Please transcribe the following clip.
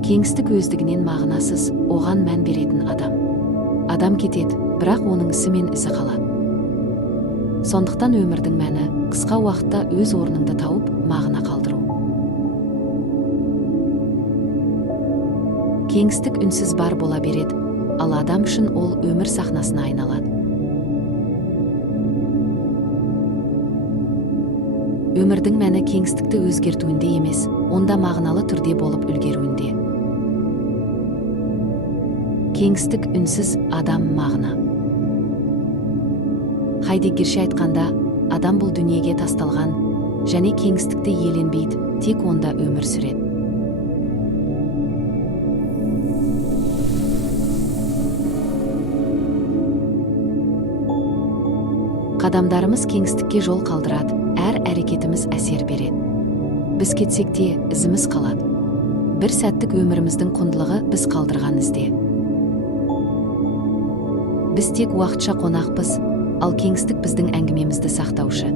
Кеңістік өздігінен мағынасыз, оған мән беретін адам. Адам кетеді, бірақ оның ісі мен ізі қалады. Сондықтан өмірдің мәні қысқа уақытта өз орныңды тауып, мағына қалдыру. Кеңістік үнсіз бар бола береді, ал адам үшін ол өмір сахнасына айналады. Өмірдің мәні кеңістікті өзгертуінде емес, онда мағыналы түрде болып үлгеруінде. Кеңістік үнсіз, адам мағына. Хайдеггерше айтқанда, адам бұл дүниеге тасталған, және кеңістікті иеленбейді, тек онда өмір сүреді. Қадамдарымыз кеңістікке жол қалдырады, әр әрекетіміз әсер береді. Біз кетсек те, ізіміз қалады. Бір сәттік өміріміздің құндылығы біз қалдырған ізде. Біз тек уақытша қонақпыз, ал кеңістік біздің әңгімемізді сақтаушы.